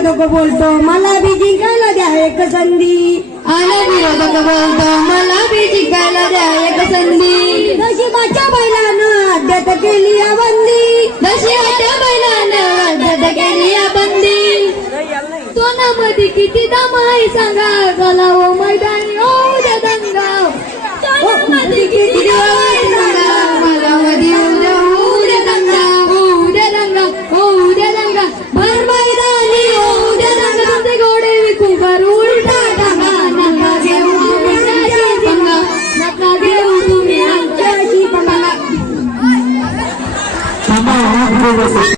विरोधक बोलतो मला बी जिंकायला द्या एक संधी. आला विरोधक बोलतो मला बी जिंकायला द्या एक संधी. तशी बच्चा बैलानं अड्ड्यात केली या बंदी. जशी आट्या बैलानं अर्धत केली या बंदी. सोनामध्ये किती दम आहे सांगा गला amigos